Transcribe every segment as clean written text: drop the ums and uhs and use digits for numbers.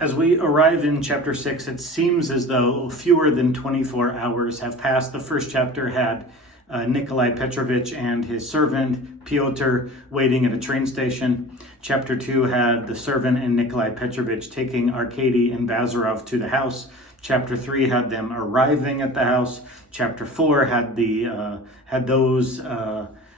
As we arrive in chapter 6, it seems as though fewer than 24 hours have passed. The first chapter had Nikolai Petrovich and his servant Pyotr waiting at a train station. Chapter 2 had the servant and Nikolai Petrovich taking Arkady and Bazarov to the house. Chapter 3 had them arriving at the house. Chapter 4 had those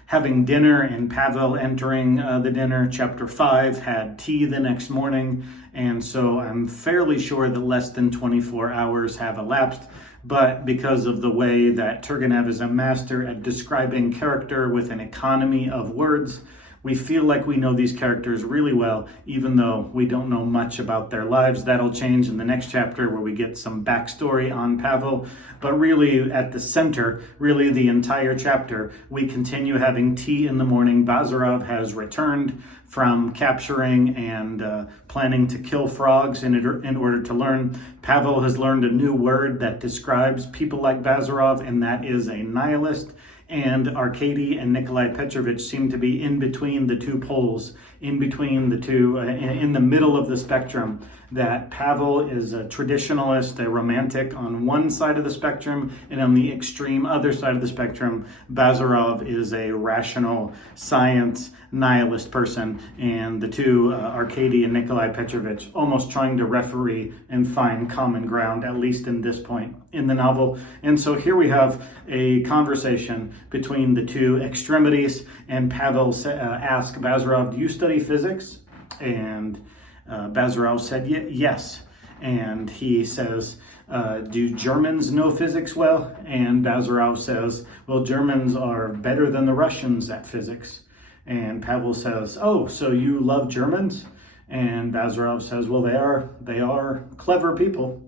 having dinner and Pavel entering the dinner. Chapter 5 had tea the next morning. And so I'm fairly sure that less than 24 hours have elapsed. But because of the way that Turgenev is a master at describing character with an economy of words, we feel like we know these characters really well, even though we don't know much about their lives. That'll change in the next chapter where we get some backstory on Pavel. But really at the center, really the entire chapter, we continue having tea in the morning. Bazarov has returned from capturing and planning to kill frogs in order to learn. Pavel has learned a new word that describes people like Bazarov, and that is a nihilist. And Arkady and Nikolai Petrovich seem to be in between the two poles, in between the two, in the middle of the spectrum. That Pavel is a traditionalist, a romantic on one side of the spectrum, and on the extreme other side of the spectrum, Bazarov is a rational science nihilist person. And the two, Arkady and Nikolai Petrovich, almost trying to referee and find common ground, at least in this point in the novel. And so here we have a conversation between the two extremities, and Pavel asks Bazarov, "Do you study physics?" And Bazarov said, yes. And he says, do Germans know physics well? And Bazarov says, well, Germans are better than the Russians at physics. And Pavel says, oh, so you love Germans? And Bazarov says, well, they are clever people.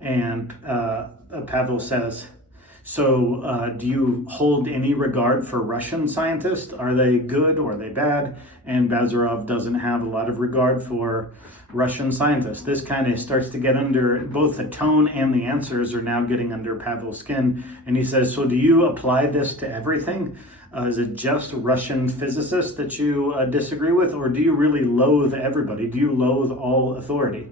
And Pavel says, so do you hold any regard for Russian scientists? Are they good or are they bad? And Bazarov doesn't have a lot of regard for Russian scientists. This kind of starts to get under, both the tone and the answers are now getting under Pavel's skin. And he says, so do you apply this to everything? Is it just Russian physicists that you disagree with? Or do you really loathe everybody? Do you loathe all authority?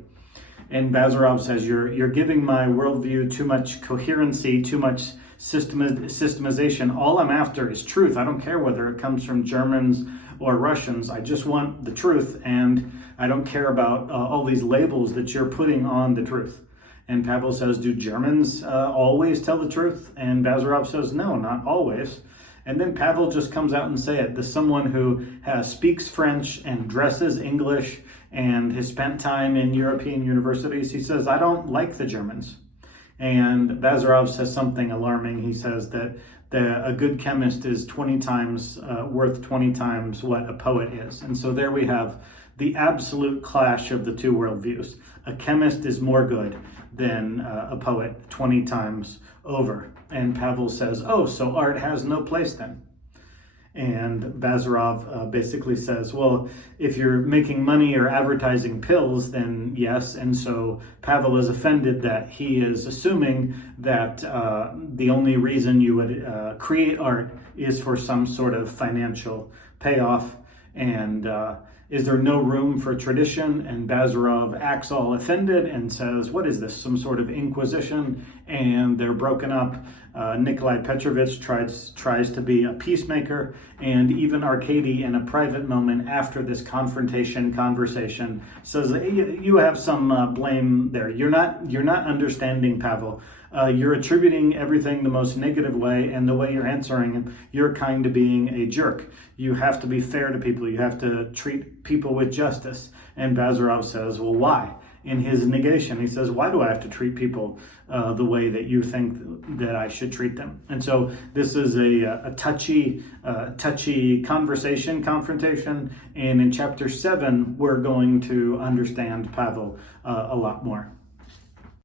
And Bazarov says, you're giving my worldview too much coherency, too much systemization. All I'm after is truth. I don't care whether it comes from Germans or Russians. I just want the truth, and I don't care about all these labels that you're putting on the truth. And Pavel says, do Germans always tell the truth? And Bazarov says, no, not always. And then Pavel just comes out and says it. This someone who speaks French and dresses English and has spent time in European universities. He says, I don't like the Germans. And Bazarov says something alarming. He says that a good chemist is 20 times worth 20 times what a poet is. And so there we have the absolute clash of the two worldviews. A chemist is more good than a poet 20 times over. And Pavel says, oh, so art has no place then. And Bazarov basically says, well, if you're making money or advertising pills, then yes. And so Pavel is offended that he is assuming that the only reason you would create art is for some sort of financial payoff. And is there no room for tradition? And Bazarov acts all offended and says, what is this, some sort of inquisition? And they're broken up. Nikolai Petrovich tries to be a peacemaker, and even Arkady, in a private moment after this conversation, says, hey, you have some blame there. You're not understanding Pavel. You're attributing everything the most negative way, and the way you're answering him, you're kind of being a jerk. You have to be fair to people. You have to treat people with justice. And Bazarov says, well, why? In his negation, he says, why do I have to treat people the way that you think that I should treat them? And so this is a touchy confrontation. And in chapter 7, we're going to understand Pavel a lot more.